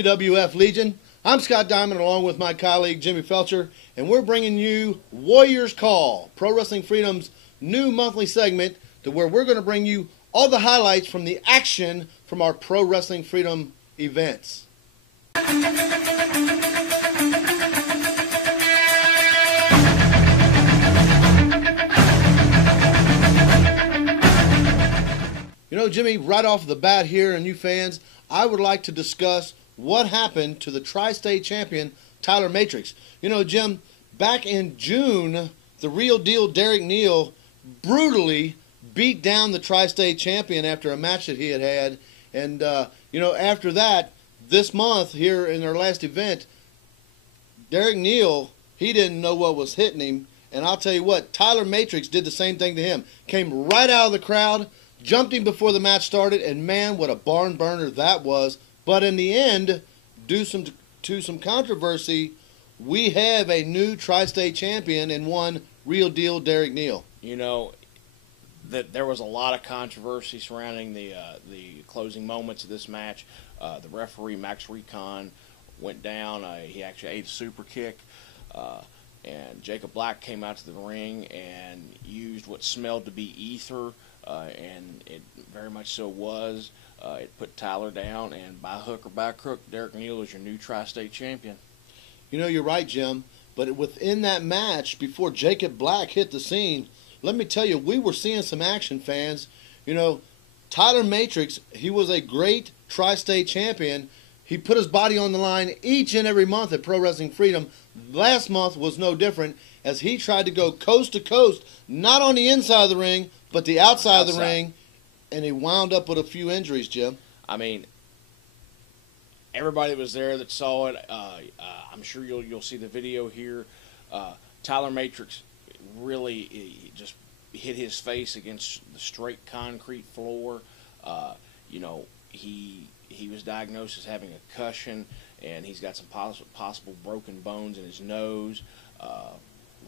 PWF Legion. I'm Scott Diamond along with my colleague Jimmy Felcher, and we're bringing you Warriors Call, Pro Wrestling Freedom's new monthly segment to where we're going to bring you all the highlights from the action from our Pro Wrestling Freedom events. You know, Jimmy, right off the bat here, and you fans, I would like to discuss what happened to the Tri-State champion, Tyler Matrix. You know, Jim, back in June, the real deal Derek Neal brutally beat down the Tri-State champion after a match that he had had. And, you know, after that, this month here in their last event, Derek Neal, he didn't know what was hitting him. And I'll tell you what, Tyler Matrix did the same thing to him. Came right out of the crowd, jumped him before the match started, and man, what a barn burner that was. But in the end, due to some controversy, we have a new Tri-State champion in one real deal Derek Neal. You know, that there was a lot of controversy surrounding the closing moments of this match. The referee, Max Recon, went down. He actually ate a super kick. And Jacob Black came out to the ring and used what smelled to be ether. And it very much so was. It put Tyler down, and by hook or by crook, Derek Neal is your new Tri-State champion. You know, you're right, Jim. But within that match, before Jacob Black hit the scene, let me tell you, we were seeing some action, fans. You know, Tyler Matrix, he was a great Tri-State champion. He put his body on the line each and every month at Pro Wrestling Freedom. Last month was no different, as he tried to go coast to coast, not on the inside of the ring, but the outside of the ring, and he wound up with a few injuries, Jim. I mean, everybody that was there that saw it, I'm sure you'll see the video here. Tyler Matrix really just hit his face against the straight concrete floor. You know, he was diagnosed as having a concussion, and he's got some possible broken bones in his nose.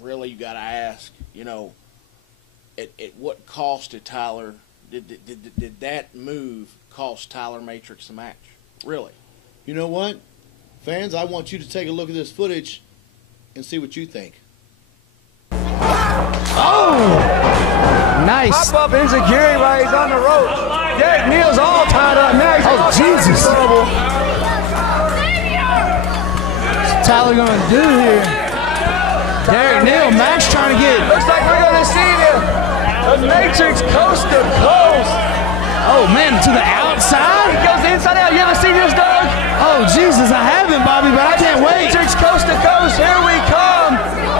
Really, you got to ask, you know, at what cost did Tyler, did that move cost Tyler Matrix the match? Really? You know what? Fans, I want you to take a look at this footage and see what you think. Oh! Nice. Pop up insecurity while he's on the rope. Derek Neal's all tied up now. Oh, Jesus. What's Tyler going to do here? Derek Neal, Max trying to get. Looks like we're going to see the Matrix coast to coast. Oh, man, to the outside? He goes inside out. You ever seen this, dog? Oh, Jesus, I haven't, Bobby, but I can't wait. Matrix coast to coast. Here we come.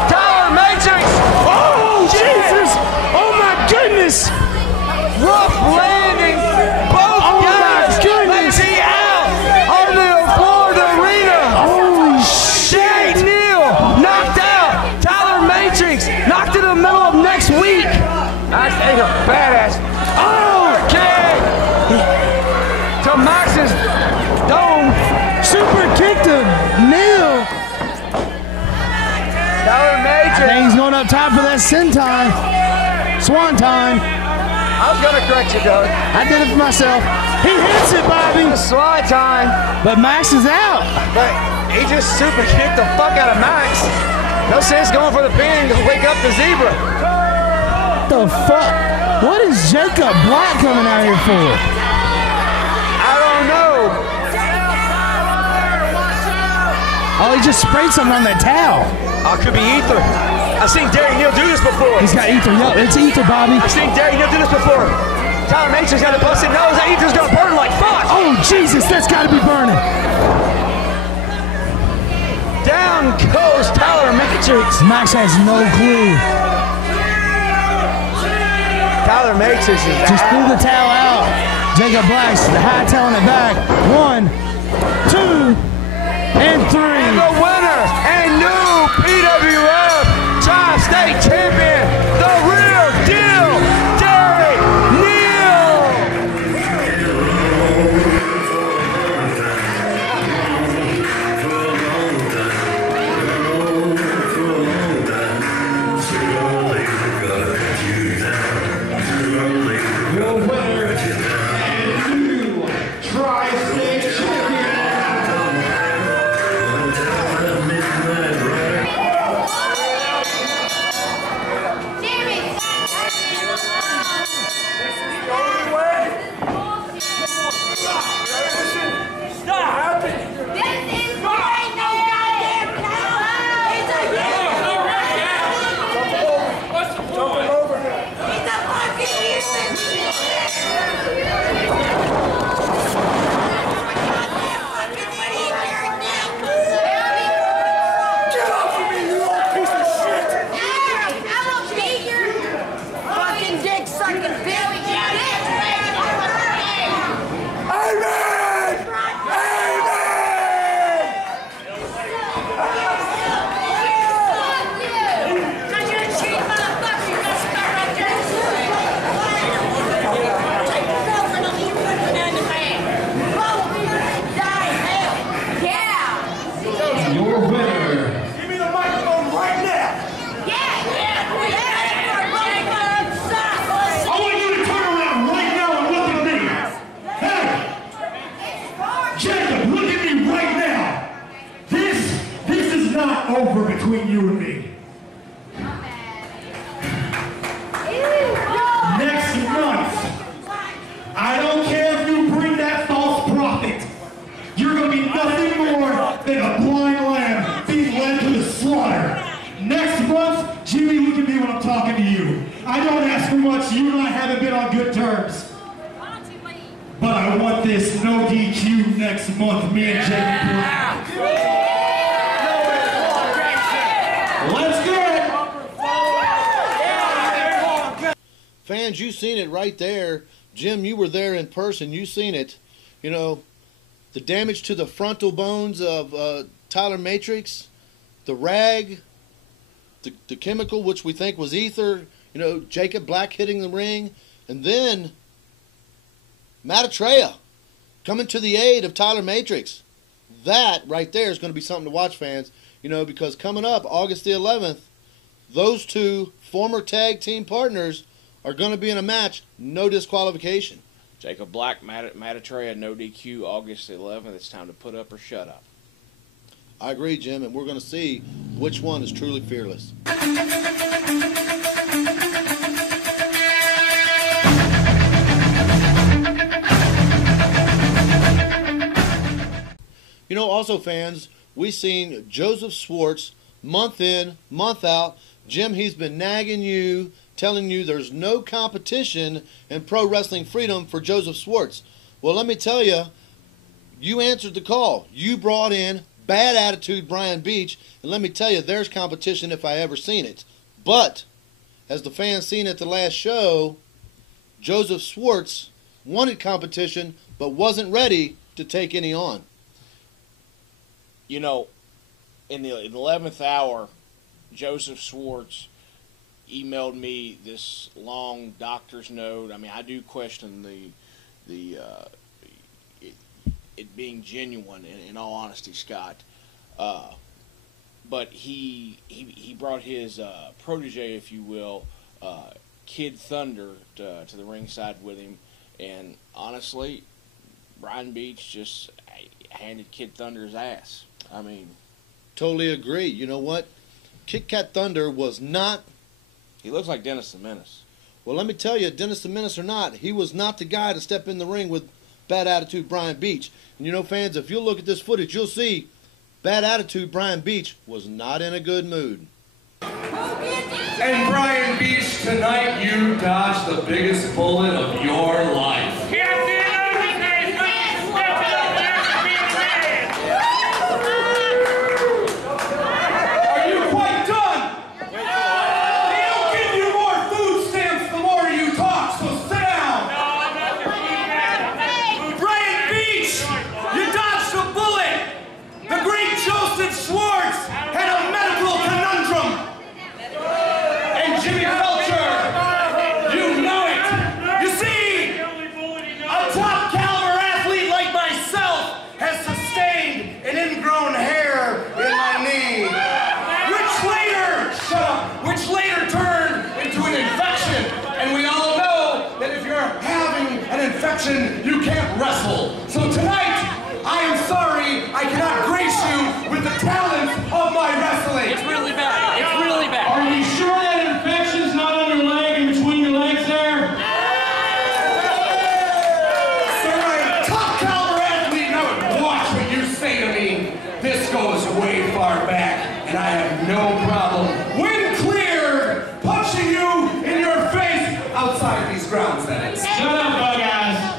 Tyler Matrix. Oh, Jesus. Oh, my goodness. Rough landing. Both guys may be out on the floor of the arena. Holy shit. Derek Neal knocked out. Tyler Matrix knocked in the middle of next week. That's a badass. Oh, kick to Max's dome. Super kick to Neal. Tyler Matrix. I think he's going up top for that senton. Swan time. I was going to correct you, Doug. I did it for myself. He hits it, Bobby. Swan time. But Max is out. But he just super kicked the fuck out of Max. No sense going for the pin to wake up the zebra. What the fuck? What is Jacob Black coming out here for? I don't know. Oh, he just sprayed something on that towel. Oh, it could be ether. I've seen Derek Neal do this before. He's got ether. Yup, it's ether, Bobby. I've seen Derek Neal do this before. Tyler Matrix got a busted nose. That ether's gonna burn like fuck. Oh, Jesus, that's got to be burning. Down goes Tyler Matrix. Max has no clue. Tyler Matrix is just threw the towel out. Jacob Black's the high tailing it back. 1, 2, and 3. And the winner and new PWF Tri-State champion, the real deal, Derek over between you and me. Next month, I don't care if you bring that false prophet. You're going to be nothing more than a blind lamb being led to the slaughter. Next month, Jimmy, look at me when I'm talking to you. I don't ask for much. You and I haven't been on good terms. But I want this no DQ next month, me and Jacob. Let's do it! Fans, you seen it right there. Jim, you were there in person. You seen it. You know, the damage to the frontal bones of Tyler Matrix, the rag, the chemical, which we think was ether, you know, Jacob Black hitting the ring, and then Maitreya coming to the aid of Tyler Matrix. That right there is going to be something to watch, fans, you know, because coming up August the 11th, those two former tag team partners are going to be in a match, no disqualification. Jacob Black, Maitreya, no DQ, August the 11th. It's time to put up or shut up. I agree, Jim, and we're going to see which one is truly fearless. You know, also, fans, we've seen Joseph Schwartz month in, month out. Jim, he's been nagging you, telling you there's no competition in Pro Wrestling Freedom for Joseph Schwartz. Well, let me tell you, you answered the call. You brought in Bad Attitude Brian Beach, and let me tell you, there's competition if I ever seen it. But, as the fans seen at the last show, Joseph Schwartz wanted competition, but wasn't ready to take any on. You know, in the 11th hour, Joseph Schwartz emailed me this long doctor's note. I mean, I do question it being genuine, in all honesty, Scott. But he brought his protege, if you will, Kid Thunder, to the ringside with him. And honestly, Brian Beach just handed Kid Thunder's ass. I mean, totally agree. You know what? Kit Kat Thunder was not... He looks like Dennis the Menace. Well, let me tell you, Dennis the Menace or not, he was not the guy to step in the ring with Bad Attitude Brian Beach. And you know, fans, if you look at this footage, you'll see Bad Attitude Brian Beach was not in a good mood. And Brian Beach, tonight you dodged the biggest bullet of your life. You can't wrestle. So tonight, I am sorry I cannot grace you with the talents of my wrestling. It's really bad. It's really bad. Are you sure that infection's not on your leg and between your legs there? Sir, I'm a top caliber athlete and I would watch what you say to me. This goes way far back and I have no problem, when clear, punching you in your face outside these grounds, that is. Shut up, bug guys.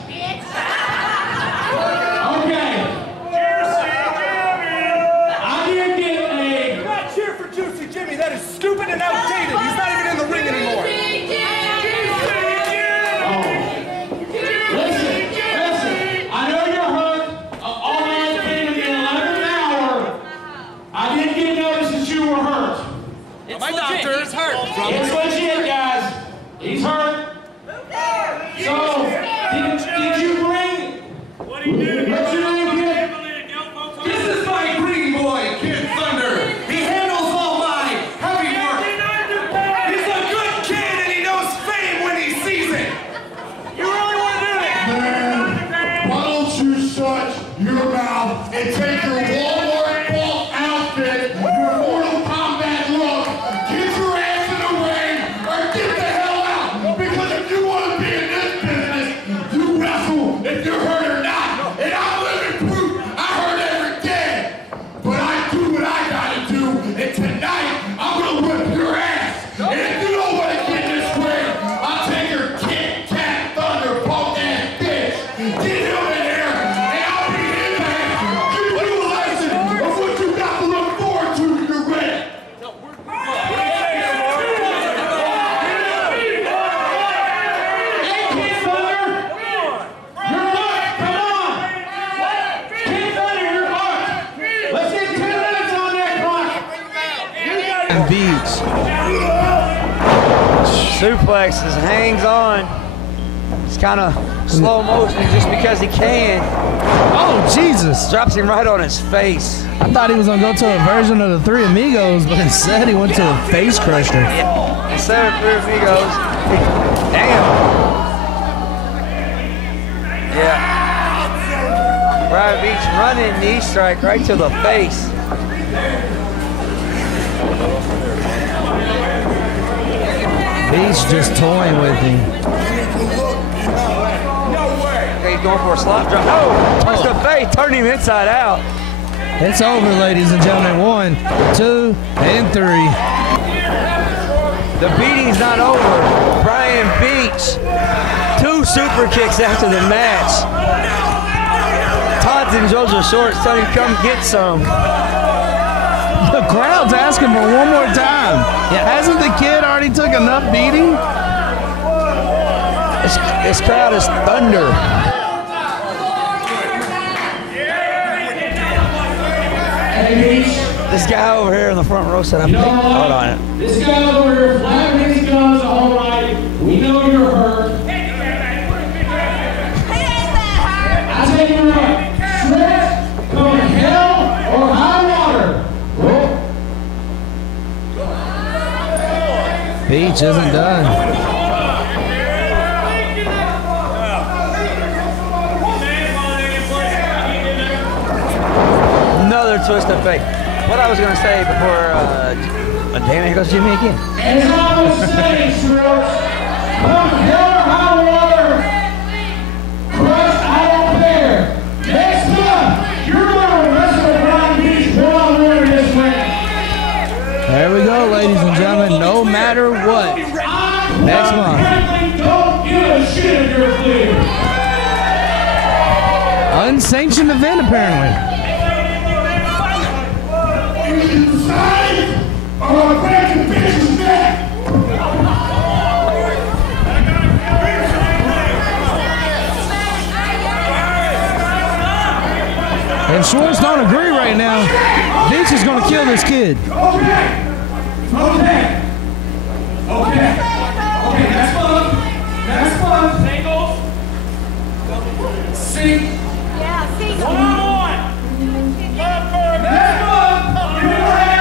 Stupid and outdated. He's not even in the ring anymore. Listen. I know you're hurt. All I came in the 11th hour. I didn't get notice that you were hurt. My doctor is hurt. It's legit, guys. He's hurt. So, did you bring... What'd he do? What's your name, kid? This is my green boy, Kid Thunder. He handles all my heavy work. He's a good kid and he knows fame when he sees it. You really want to do it? Man, why don't you shut your mouth and take your Walmart bulk outfit, your Mortal Kombat Brian Beach. Suplexes, hangs on. It's kind of slow motion just because he can. Oh, Jesus. Drops him right on his face. I thought he was going to go to a version of the Three Amigos, but instead he went to a face crusher. Yeah. Instead of Three Amigos. Damn. Yeah. Brian Beach running knee strike right to the face. Beach just toying with him. Okay, he's going for a slop drop. Oh, twist the face, turned him inside out. It's over, ladies and gentlemen. 1, 2, and 3. The beating's not over. Brian Beach, 2 super kicks after the match. Todd's and Joseph Shorts telling him come get some. The crowd's asking for one more time. Yeah. Hasn't the kid already took enough beating? This crowd is thunder. This guy over here in the front row said, hold on. This guy over here, flapping his guns all right. We know you're hurt. I tell you what, Stretch, come hell or high water. Beach isn't done. Another twist of fate. What I was going to say before, damn, here goes Jimmy again. As I was saying, Stretch, come hell or high water. Crushed, I don't care. Next month, you're going to wrestle Brian Beach while I'm wearing this ring. There we go, ladies and gentlemen. No matter what. Next month. Don't give a shit if you're clear. Unsanctioned event, apparently. And Schwartz don't agree right now. Beach is going to kill this kid. Okay, next month. See. Yeah, see. Next month, you will have.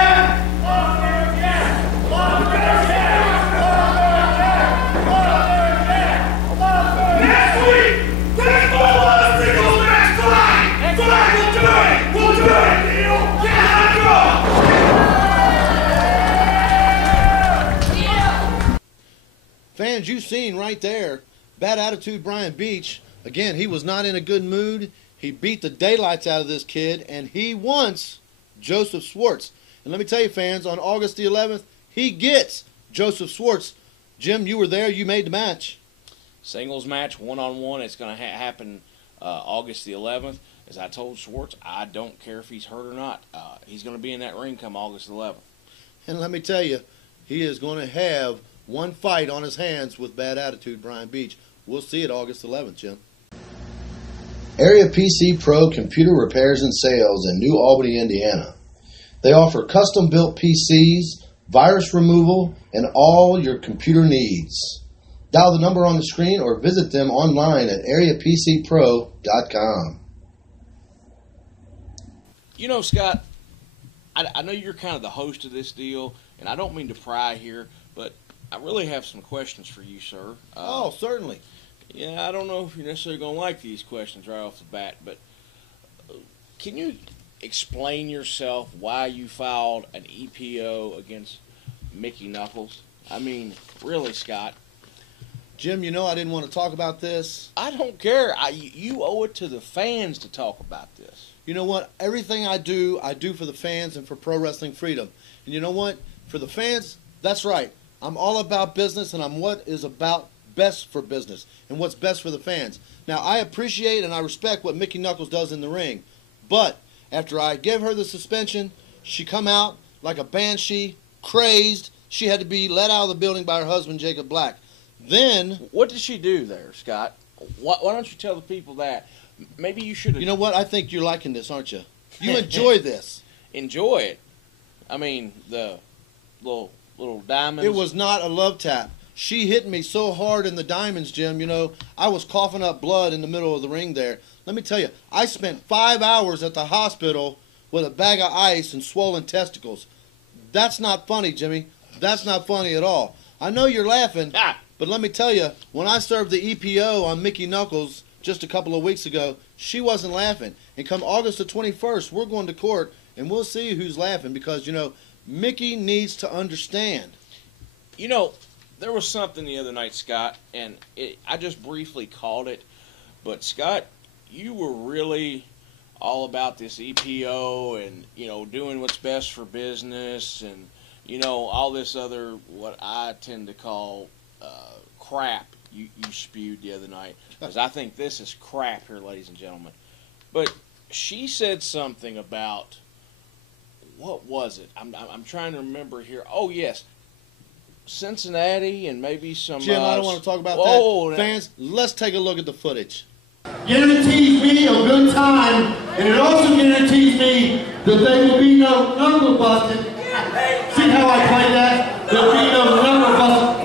Next week, there's no other singles match tonight. Tonight we'll do it. We'll do it. Yeah, let's go. Fans, you've seen right there, bad attitude Brian Beach. Again, he was not in a good mood. He beat the daylights out of this kid, and he wants Joseph Schwartz. And let me tell you, fans, on August the 11th, he gets Joseph Schwartz. Jim, you were there. You made the match. Singles match, one-on-one. It's going to happen August the 11th. As I told Schwartz, I don't care if he's hurt or not. He's going to be in that ring come August 11th. And let me tell you, he is going to have one fight on his hands with bad attitude Brian Beach. We'll see it August 11th, Jim. Area PC Pro Computer Repairs and Sales in New Albany, Indiana. They offer custom-built PCs, virus removal, and all your computer needs. Dial the number on the screen or visit them online at areapcpro.com. You know, Scott, I know you're kind of the host of this deal, and I don't mean to pry here, but I really have some questions for you, sir. Oh, certainly. Yeah, I don't know if you're necessarily going to like these questions right off the bat, but can you explain yourself why you filed an EPO against Mickey Knuckles? I mean, really, Scott. Jim, you know I didn't want to talk about this. I don't care. You owe it to the fans to talk about this. You know what? Everything I do for the fans and for Pro Wrestling Freedom. And you know what? For the fans, that's right. I'm all about business, and I'm what is about best for business and what's best for the fans. Now, I appreciate and I respect what Mickey Knuckles does in the ring, but after I give her the suspension, she come out like a banshee, crazed. She had to be let out of the building by her husband, Jacob Black. Then... What did she do there, Scott? Why don't you tell the people that? Maybe you should have... You know what? I think you're liking this, aren't you? You enjoy this. Enjoy it. I mean, little diamonds. It was not a love tap. She hit me so hard in the diamonds, Jim, you know, I was coughing up blood in the middle of the ring there. Let me tell you, I spent 5 hours at the hospital with a bag of ice and swollen testicles. That's not funny, Jimmy. That's not funny at all. I know you're laughing, but let me tell you, when I served the EPO on Mickey Knuckles just a couple of weeks ago, she wasn't laughing. And come August the 21st, we're going to court, and we'll see who's laughing because, you know, Mickey needs to understand. You know, there was something the other night, Scott, and I just briefly called it, but Scott, you were really all about this EPO and, you know, doing what's best for business and, you know, all this other, what I tend to call crap you spewed the other night. Because I think this is crap here, ladies and gentlemen. But she said something about, what was it? I'm trying to remember here. Oh, yes. Cincinnati and maybe some... Jim, I don't want to talk about that. Fans, let's take a look at the footage. Guarantees me a good time, and it also guarantees me that there will be no number busted. See how I played that? There'll be no number busted.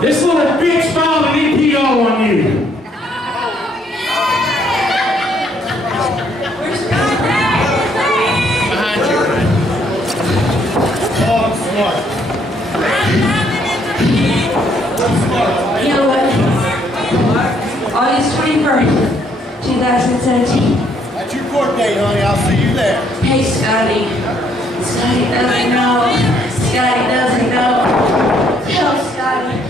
This little bitch filed an EPO on you. Behind you. Oh, I'm smart. You know what? August 21st, 2017. That's your court date, honey. I'll see you there. Hey, Scotty. Scotty doesn't know. Scotty doesn't know. Tell Scotty.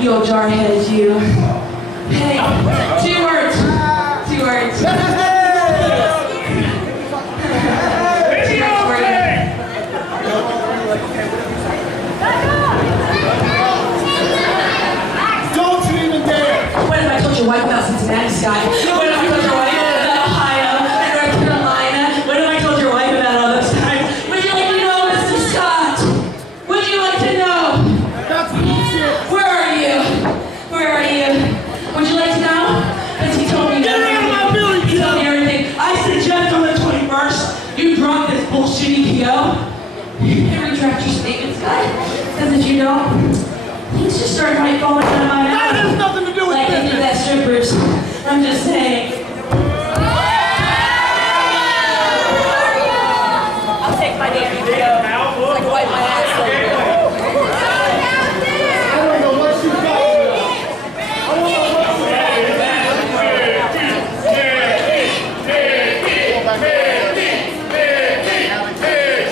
You old jarhead, you. Hey, 2 words. 2 words. Don't you even dare! What if I told your wife about Cincinnati, Scott? What if I told your wife about Ohio and North Carolina? What if I told your wife about all those times? Would you like to know, Mr. Scott? Would you like to know? That's bullshit! Where are you? Where are you? Would you like to know? Because he told me Get out of my building, He told me everything. I suggest on the 21st, you drop this bullshit EPO. And retract your statements, Scott. Because if you don't, things just start right falling out of my mouth. That has nothing to do with Like they do that strippers. I'm just saying. I'll take my damn EPO. So I can wipe my ass later. I don't know what she's talking about. I don't know what she's talking about.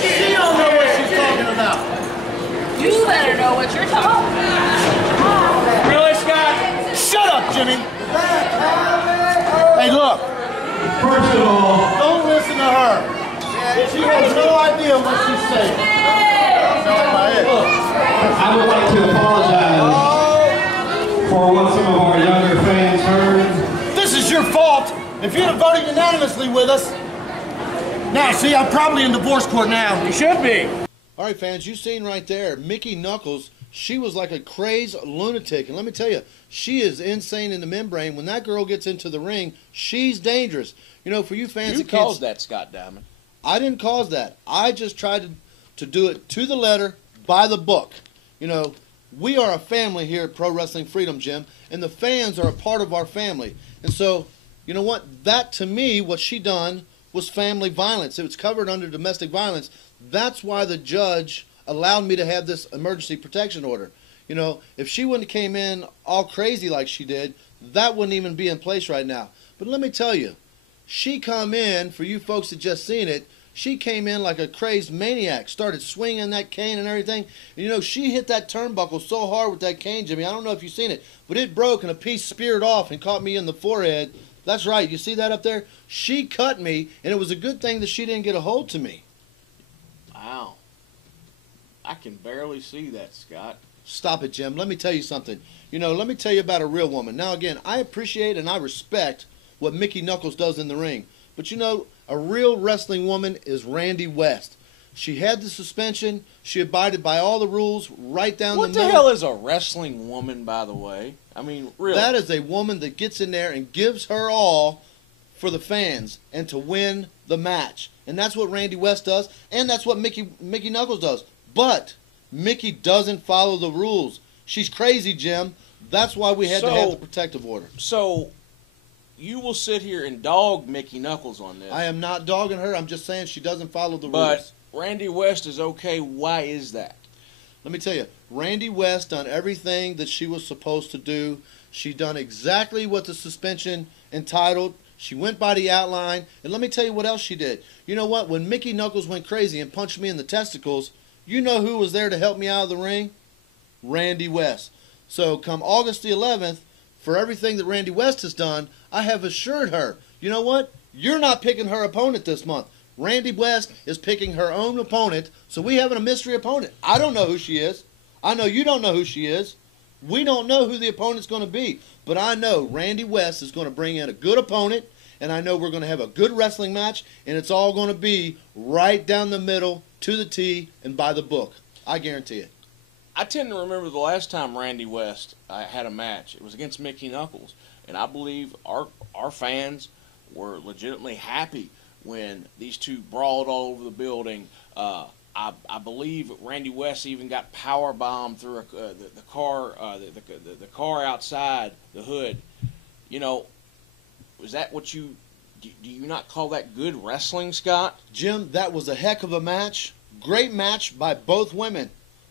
She don't know what she's talking about. You better know what you're talking about. Really, Scott? Shut up, Jimmy! Hey, look. First of all, Don't listen to her. She has no idea what she's saying. I would like to apologize for what some of our younger fans heard. This is your fault. If you'd have voted unanimously with us. Now, see, I'm probably in divorce court now. You should be. All right, fans, you've seen right there, Mickey Knuckles, she was like a crazed lunatic. And let me tell you, she is insane in the membrane. When that girl gets into the ring, she's dangerous. You know, for you fans You that can't... caused that, Scott Diamond. I didn't cause that. I just tried to do it to the letter, by the book. You know, we are a family here at Pro Wrestling Freedom, Jim, and the fans are a part of our family. And so, you know what? That, to me, what she done was family violence. It was covered under domestic violence. That's why the judge allowed me to have this emergency protection order. You know, if she wouldn't have came in all crazy like she did, that wouldn't even be in place right now. But let me tell you, she come in, for you folks that just seen it, she came in like a crazed maniac, started swinging that cane and everything. And you know, she hit that turnbuckle so hard with that cane, Jimmy, I don't know if you've seen it, but it broke and a piece speared off and caught me in the forehead. That's right, you see that up there? She cut me, and it was a good thing that she didn't get a hold to me. Wow. I can barely see that, Scott. Stop it, Jim. Let me tell you something. You know, let me tell you about a real woman. Now, again, I appreciate and I respect what Mickey Knuckles does in the ring. But, you know, a real wrestling woman is Randy West. She had the suspension. She abided by all the rules right down the middle. What the hell is a wrestling woman, by the way? I mean, really. That is a woman that gets in there and gives her all for the fans and to win the match. And that's what Randy West does, and that's what Mickey Knuckles does. But Mickey doesn't follow the rules. She's crazy, Jim. That's why we had to have the protective order. So, you will sit here and dog Mickey Knuckles on this. I am not dogging her. I'm just saying she doesn't follow the but rules. Randy West is okay. Why is that? Let me tell you, Randy West done everything that she was supposed to do. She done exactly what the suspension entitled. She went by the outline. And let me tell you what else she did. You know what? When Mickey Knuckles went crazy and punched me in the testicles, you know who was there to help me out of the ring? Randy West. So come August the 11th, for everything that Randy West has done, I have assured her, you know what? You're not picking her opponent this month. Randy West is picking her own opponent, so we have a mystery opponent. I don't know who she is. I know you don't know who she is. We don't know who the opponent's going to be. But I know Randy West is going to bring in a good opponent, and I know we're going to have a good wrestling match, and it's all going to be right down the middle, to the T, and by the book. I guarantee it. I tend to remember the last time Randy West had a match. It was against Mickey Knuckles, and I believe our fans were legitimately happy when these two brawled all over the building. I believe Randy West even got power bombed through the car outside the hood. You know, is that what do you not call that good wrestling, Scott? Jim, that was a heck of a match. Great match by both women.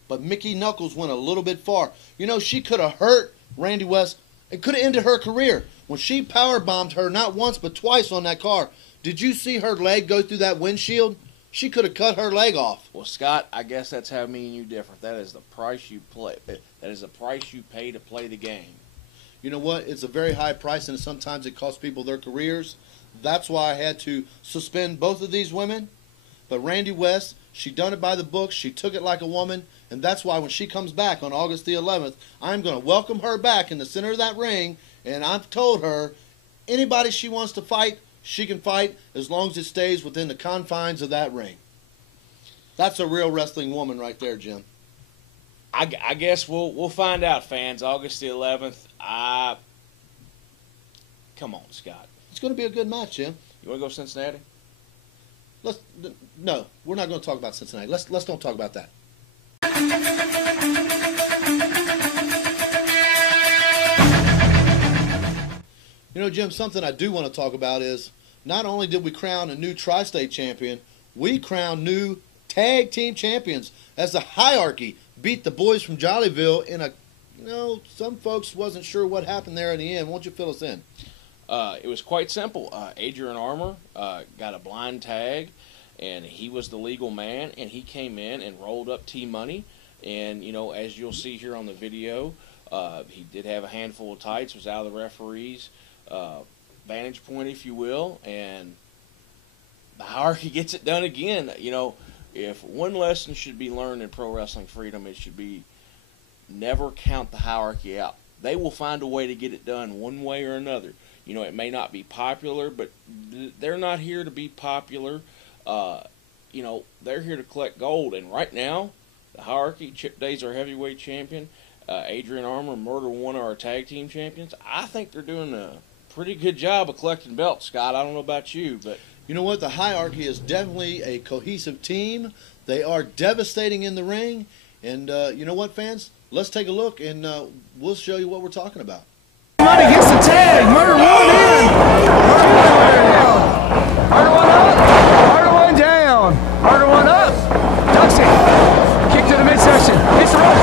But Mickey Knuckles went a little bit far. You know, she could have hurt Randy West. It could have ended her career. When she power bombed her not once but twice on that car, did you see her leg go through that windshield? she could have cut her leg off. Well, Scott, I guess that's how me and you different. That is the price you play. That is the price you pay to play the game. You know what? It's a very high price, and sometimes it costs people their careers. That's why I had to suspend both of these women. But Randy West, she done it by the book. She took it like a woman, and that's why when she comes back on August the 11th, I'm going to welcome her back in the center of that ring, and I've told her anybody she wants to fight, she can fight as long as it stays within the confines of that ring. That's a real wrestling woman right there, Jim. I guess we'll find out, fans. August the 11th. Come on, Scott. It's going to be a good match, Jim. You want to go Cincinnati? No, we're not going to talk about Cincinnati. Let's don't talk about that. You know, Jim, something I do want to talk about is not only did we crown a new tri-state champion, we crowned new tag team champions as the Hierarchy beat the boys from Jollyville in a, some folks wasn't sure what happened there in the end. Won't you fill us in? It was quite simple. Adrian Armour got a blind tag, and he was the legal man, and he came in and rolled up T-Money. And, as you'll see here on the video, he did have a handful of tights, was out of the referee's vantage point, if you will, and the Hierarchy gets it done again. If one lesson should be learned in Pro Wrestling Freedom, it should be never count the Hierarchy out. They will find a way to get it done one way or another. It may not be popular, but they're not here to be popular. They're here to collect gold. And right now, the Hierarchy, Chip Day's our heavyweight champion, Adrian Armour, Murder One are our tag team champions. I think they're doing a pretty good job of collecting belts, Scott. I don't know about you, but you know what? The Hierarchy is definitely a cohesive team. They are devastating in the ring. And you know what, fans? Let's take a look, and we'll show you what we're talking about. Money gets the tag. Murder One in. Murder One up. Murder One down. Murder One up. Ducks it. Kick to the midsection. Hits the rope.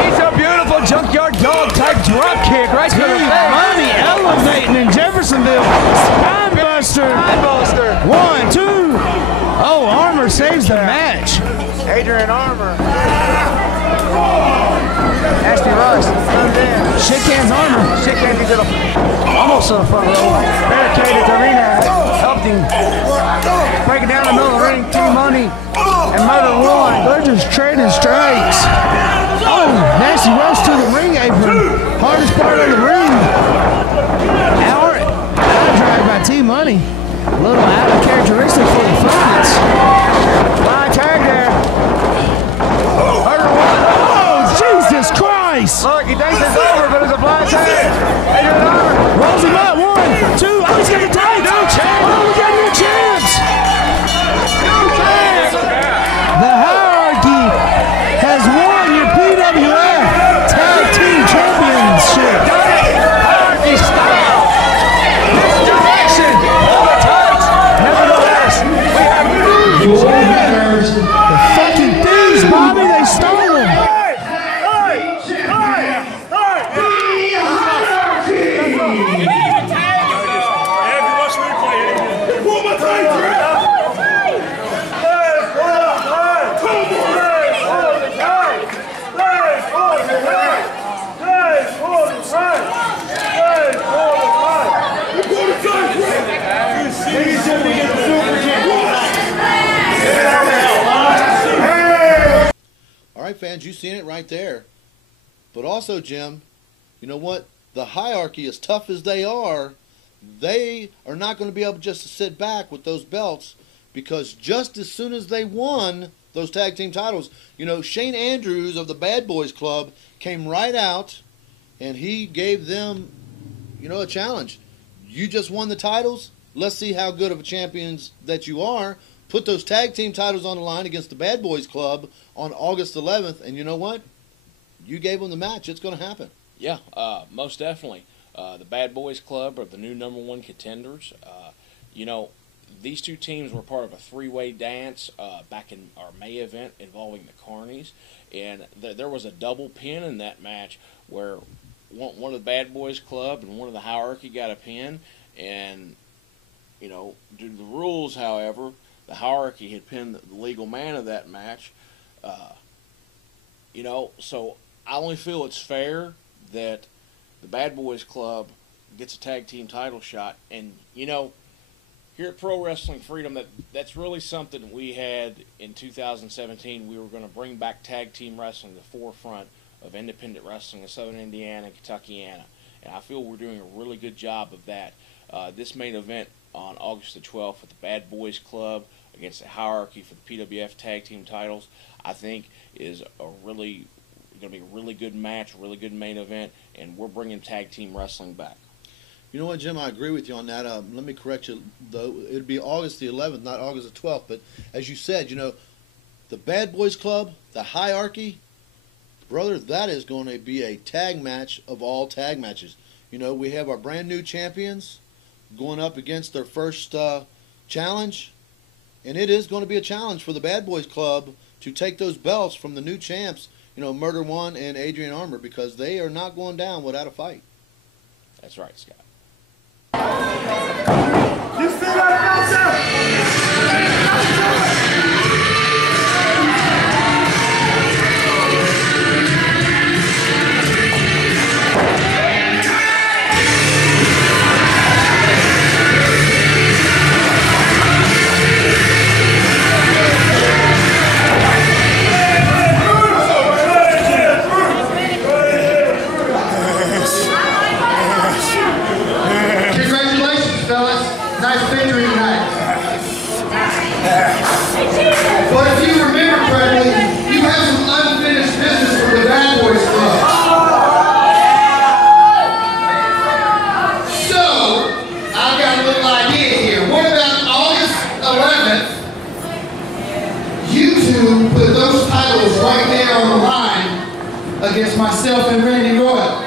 He's a beautiful junkyard dog type drop kick right to the face. Money elevating in Jeffersonville. Spinebuster. 1, 2. Oh, Armour saves the match. Adrian Armour. Nasty Rush. Shake hands Armour. Shake hands, he's almost to the front row. Barricaded the arena. Helped him. Breaking down the middle of the ring. T-Money and Murder One. They're just trading strikes. Oh, nasty rush to the ring apron. Hardest part of the ring. Howard. Dragged by T-Money. A little out of characteristic for the Furnace. Blind tag there. Murder One. Oh, Jesus Christ! Look, he thinks it's over, but it's a blind tag. Adrian Armour. Rolls him up. 1, 2. Oh, he's got the tag. No chance. Oh, we got new champs. No chance. The Hierarchy has won your PWF Tag Team Championship. Hierarchy style. Misdirection. All the tights. Nevertheless, we have new champions. The fucking thieves, Bobby. They stole them. All right, fans, you've seen it right there. But also, Jim, you know what? The Hierarchy, as tough as they are not going to be able just to sit back with those belts, because just as soon as they won those tag team titles, Shane Andrews of the Bad Boys Club came right out and he gave them, a challenge. You just won the titles. Let's see how good of a champions that you are. Put those tag team titles on the line against the Bad Boys Club on August 11th, and you know what? You gave them the match. It's going to happen. yeah, most definitely. The Bad Boys Club are the new #1 contenders. These two teams were part of a three-way dance back in our May event involving the Carnies, and there was a double pin in that match where one of the Bad Boys Club and one of the Hierarchy got a pin, and due to the rules, however, the hierarchy had pinned the legal man of that match. You know, so I only feel it's fair that the Bad Boys Club gets a tag team title shot. And, you know, here at Pro Wrestling Freedom, that's really something we had in 2017. We were going to bring back tag team wrestling to the forefront of independent wrestling in Southern Indiana and Kentuckiana. And I feel we're doing a really good job of that. This main event on August the 12th with the Bad Boys Club against the hierarchy for the PWF tag team titles, I think is going to be a really good match, a really good main event, and we're bringing tag team wrestling back. You know what, Jim? I agree with you on that. Let me correct you, though. It would be August the 11th, not August the 12th. But as you said, you know, the Bad Boys Club, the hierarchy, brother, that is going to be a tag match of all tag matches. You know, we have our brand new champions going up against their first challenge. And it is going to be a challenge for the Bad Boys Club to take those belts from the new champs, you know, Murder One and Adrian Armour, because they are not going down without a fight. That's right, Scott. You see that, But if you remember correctly, you have some unfinished business with the Bad Boys Club. So, I've got a little idea here. What about August 11th? You two put those titles right there on the line against myself and Randy Royal.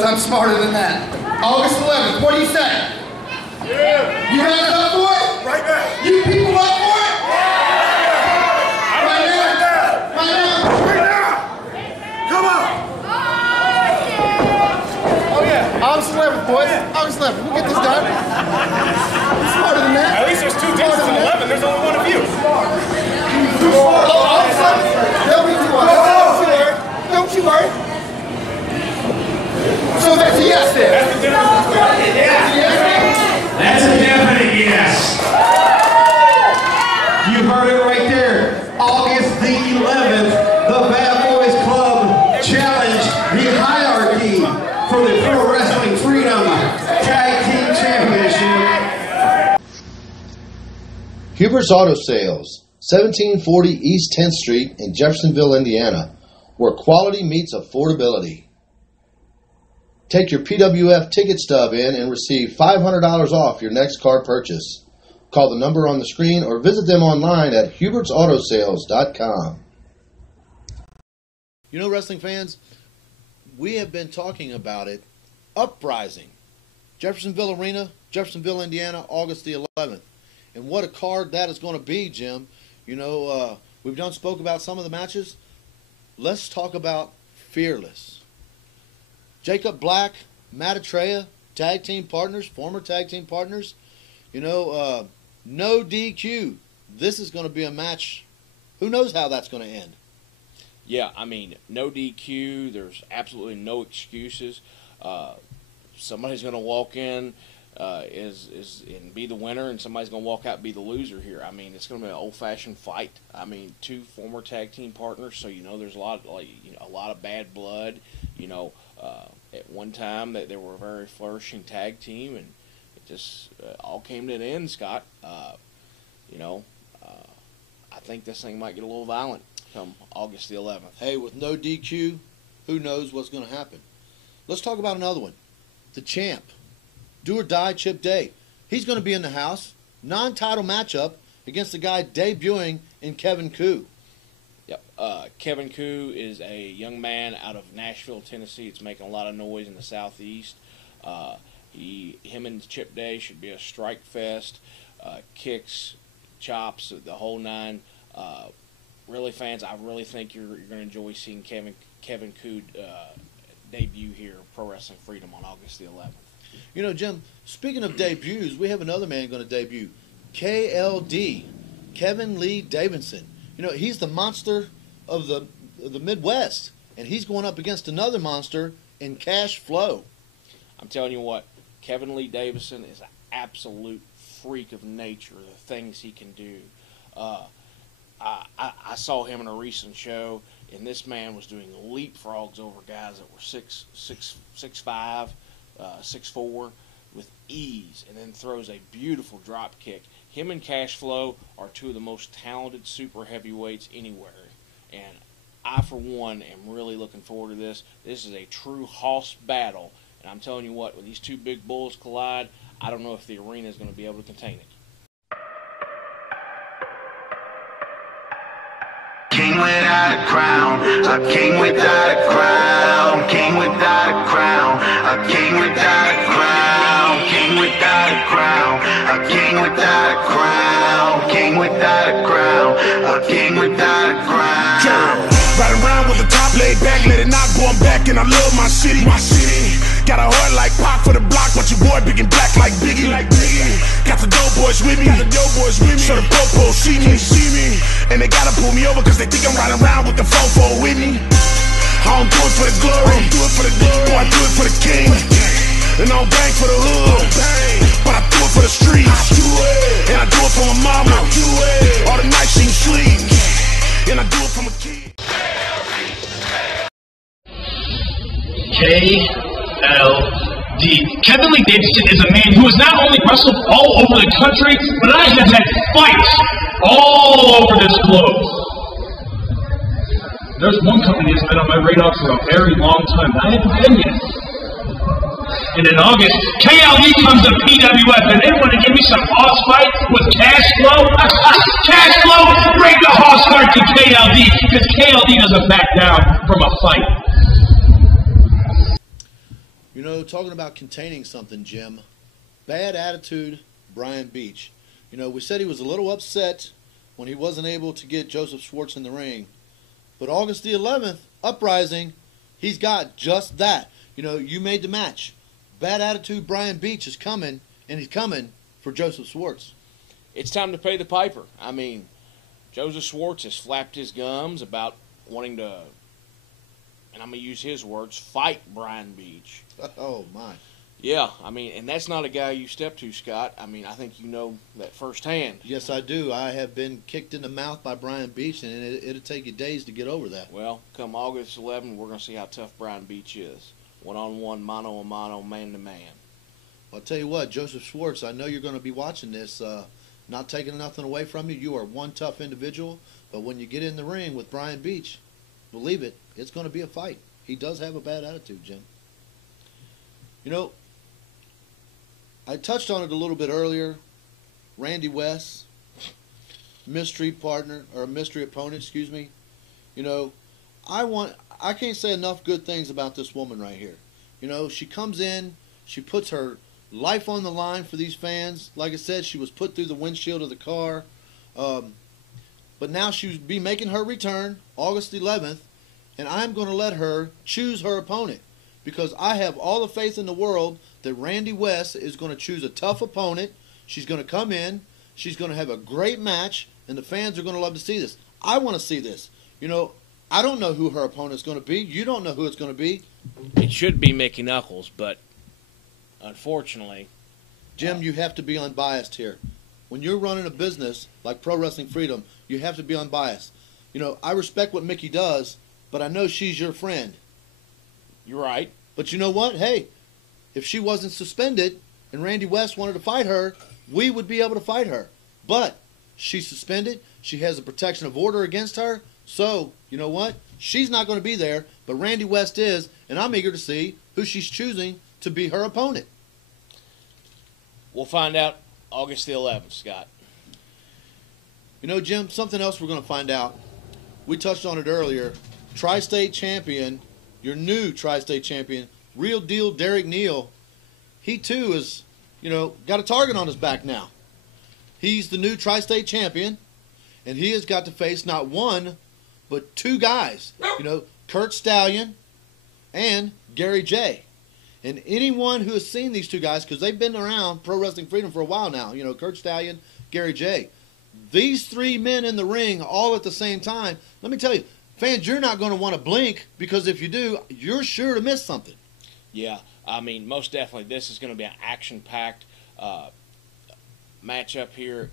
I'm smarter than that. August 11th, what do you say? Yeah. You guys up for it? Right now. You people up for it? Yeah. Right now. Right now. Right now. Come on. Oh yeah. August 11th, boys. August 11th. We'll get this done. I'm smarter than that. At least there's two days in 11. There's only one of you. Oh, August 11th. Don't be too worried. Don't you worry. So that's a yes then. That's a definite yes. You heard it right there. August the 11th, the Bad Boys Club challenged the hierarchy for the Pro Wrestling Freedom Tag Team Championship. Hubert's Auto Sales, 1740 East 10th Street in Jeffersonville, Indiana, where quality meets affordability. Take your PWF ticket stub in and receive $500 off your next car purchase. Call the number on the screen or visit them online at hubertsautosales.com. You know, wrestling fans, we have been talking about it. Uprising, Jeffersonville Arena, Jeffersonville, Indiana, August the 11th. And what a card that is going to be, Jim. You know, we've spoke about some of the matches. Let's talk about Fearless. Jacob Black, Matt Atreya, tag team partners, former tag team partners. You know, no DQ. This is going to be a match. Who knows how that's going to end? Yeah, I mean, no DQ. There's absolutely no excuses. Somebody's going to walk in and be the winner, and somebody's going to walk out and be the loser here. I mean, it's going to be an old-fashioned fight. I mean, two former tag team partners, so you know there's a lot of bad blood. You know, at one time that they were a very flourishing tag team, and it just all came to an end, Scott. You know, I think this thing might get a little violent come August the 11th. Hey, with no DQ, who knows what's going to happen? Let's talk about another one. The champ, do or die Chip Day. He's going to be in the house. Non-title matchup against the guy debuting in Kevin Koo. Yep. Kevin Koo is a young man out of Nashville, Tennessee. It's making a lot of noise in the Southeast. Him and Chip Day should be a strike fest. Kicks, chops, the whole nine. Really, fans, I really think you're going to enjoy seeing Kevin Koo debut here at Pro Wrestling Freedom on August the 11th. You know, Jim, speaking of debuts, we have another man going to debut. KLD, Kevin Lee Davidson. You know, he's the monster of the Midwest, and he's going up against another monster in Cash Flow. I'm telling you what, Kevin Lee Davidson is an absolute freak of nature, the things he can do. I saw him in a recent show, and this man was doing leapfrogs over guys that were 6'5", 6'4", with ease, and then throws a beautiful drop kick. Him and Cash Flow are two of the most talented super heavyweights anywhere, and I, for one, am really looking forward to this. This is a true hoss battle, and I'm telling you what, when these two big bulls collide, I don't know if the arena is going to be able to contain it. King without a crown, a king without a crown, king without a crown, a king without a crown, king without a crown, a king without a crown, king without a crown, a king without a crown. Ride around with the top laid back, let it knock, going back, and I love my city. My city got a heart like Pac for the block, but your boy big and black like Biggie. Got the dope boys with me, so the popo see me, and they gotta pull me over 'cause they think I'm riding around with the fofo with me. I don't do it for the glory, boy, I do it for the king. And I don't bang for the hood, but I do it for the streets. And I do it for my mama, all the nights she sleep, and I do it for my kids. KLD. Kevin Lee Davidson is a man who has not only wrestled all over the country, but I have had fights all over this globe. There's one company that's been on my radar for a very long time, and I haven't been yet. And in August, KLD comes to PWF, and they want to give me some hoss fight with Cash Flow. Cash Flow, bring the hoss fight to KLD, because KLD doesn't back down from a fight. You know, talking about containing something, Jim, bad attitude, Brian Beach. You know, we said he was a little upset when he wasn't able to get Joseph Schwartz in the ring. But August the 11th, Uprising, he's got just that. You know, you made the match. Bad attitude, Brian Beach is coming, and he's coming for Joseph Schwartz. It's time to pay the piper. I mean, Joseph Schwartz has flapped his gums about wanting to, and I'm going to use his words, fight Brian Beach. Oh, my. Yeah, I mean, and that's not a guy you step to, Scott. I mean, I think you know that firsthand. Yes, I do. I have been kicked in the mouth by Brian Beach, and it'll take you days to get over that. Well, come August 11, we're going to see how tough Brian Beach is. One-on-one, mano-a-mano, man-to-man. I'll tell you what, Joseph Schwartz, I know you're going to be watching this. Not taking nothing away from you. You are one tough individual, but when you get in the ring with Brian Beach, believe it, it's going to be a fight. He does have a bad attitude, Jim. You know, I touched on it a little bit earlier. Randy West, mystery partner, or mystery opponent, excuse me. You know, I can't say enough good things about this woman right here. You know, she comes in, she puts her life on the line for these fans. Like I said, she was put through the windshield of the car. But now she'll be making her return August 11th, and I'm going to let her choose her opponent because I have all the faith in the world that Randy West is going to choose a tough opponent. She's going to come in. She's going to have a great match, and the fans are going to love to see this. I want to see this. You know, I don't know who her opponent's going to be. You don't know who it's going to be. It should be Mickey Knuckles, but unfortunately, Jim, you have to be unbiased here. When you're running a business like Pro Wrestling Freedom, you have to be unbiased. You know, I respect what Mickey does, but I know she's your friend. You're right. But you know what? Hey, if she wasn't suspended and Randy West wanted to fight her, we would be able to fight her. But she's suspended. She has a protection of order against her. So, you know what? She's not going to be there, but Randy West is, and I'm eager to see who she's choosing to be her opponent. We'll find out August the 11th, Scott. You know, Jim, something else we're going to find out. we touched on it earlier. Tri-State champion, your new Tri-State champion, Real Deal Derek Neal, he too is, got a target on his back now. He's the new Tri-State champion, and he has got to face not one, but two guys. Kurt Stallion and Gary J. And anyone who has seen these two guys, because they've been around Pro Wrestling Freedom for a while now, Kurt Stallion, Gary J. These three men in the ring all at the same time, let me tell you, fans, you're not going to want to blink, because if you do, you're sure to miss something. Yeah, I mean, most definitely this is going to be an action-packed matchup here.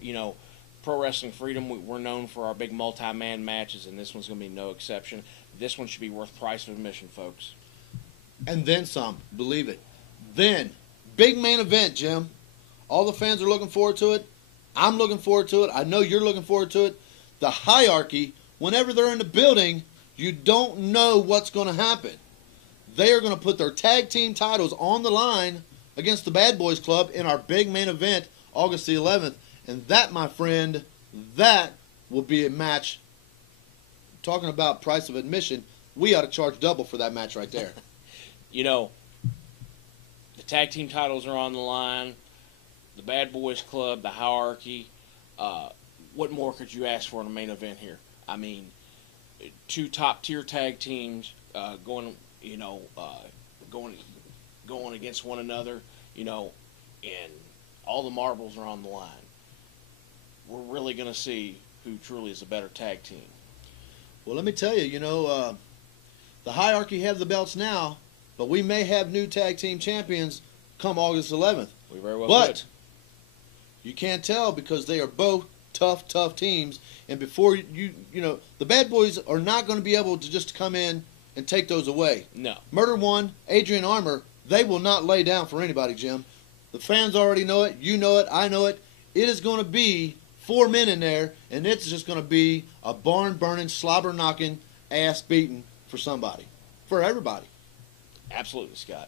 Pro Wrestling Freedom, we're known for our big multi-man matches, and this one's going to be no exception. This one should be worth price of admission, folks. And then some, believe it. Then, big main event, Jim. All the fans are looking forward to it. I'm looking forward to it. I know you're looking forward to it. The Hierarchy, whenever they're in the building, you don't know what's going to happen. They are going to put their tag team titles on the line against the Bad Boys Club in our big main event, August the 11th. And that, my friend, that will be a match. Talking about price of admission, we ought to charge double for that match right there. The tag team titles are on the line. The Bad Boys Club, the Hierarchy. What more could you ask for in a main event here? I mean, two top-tier tag teams going against one another, and all the marbles are on the line. We're really going to see who truly is a better tag team. Well, let me tell you, the Hierarchy have the belts now, but we may have new tag team champions come August 11th. We very well But could. You can't tell, because they are both tough teams. And before the Bad Boys are not going to be able to just come in and take those away. No. Murder One, Adrian Armour, they will not lay down for anybody, Jim. The fans already know it. You know it. I know it. It is going to be 4 men in there, and it's just going to be a barn-burning, slobber-knocking, ass-beating for somebody. For everybody. Absolutely, Scott.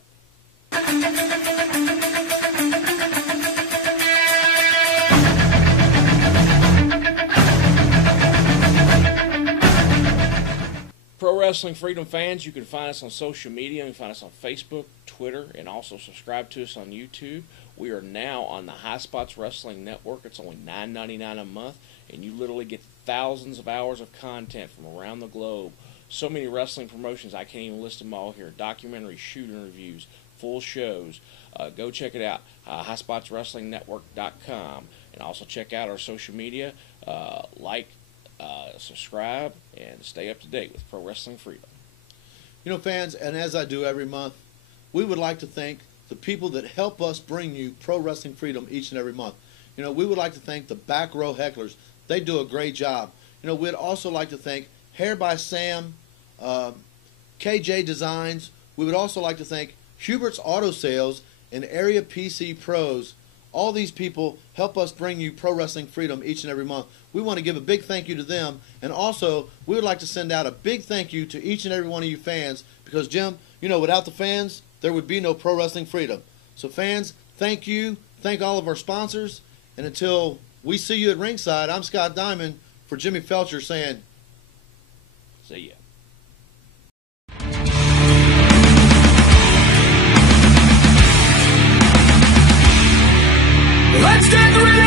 Pro Wrestling Freedom fans, you can find us on social media. You can find us on Facebook, Twitter, and also subscribe to us on YouTube. We are now on the High Spots Wrestling Network. It's only $9.99 a month, and you literally get thousands of hours of content from around the globe. So many wrestling promotions, I can't even list them all here. Documentaries, shoot interviews, full shows. Go check it out, highspotswrestlingnetwork.com. And also check out our social media. Subscribe, and stay up to date with Pro Wrestling Freedom. Fans, and as I do every month, we would like to thank the people that help us bring you Pro Wrestling Freedom each and every month. We would like to thank the back row hecklers. They do a great job. We'd also like to thank Hair by Sam, KJ Designs. We would also like to thank Hubert's Auto Sales and Area PC Pros. All these people help us bring you Pro Wrestling Freedom each and every month. We want to give a big thank you to them, and also we would like to send out a big thank you to each and every one of you fans, because, Jim, without the fans, there would be no Pro Wrestling Freedom. So, fans, thank you. Thank all of our sponsors. And until we see you at ringside, I'm Scott Diamond for Jimmy Felcher saying, see ya. Let's get ready.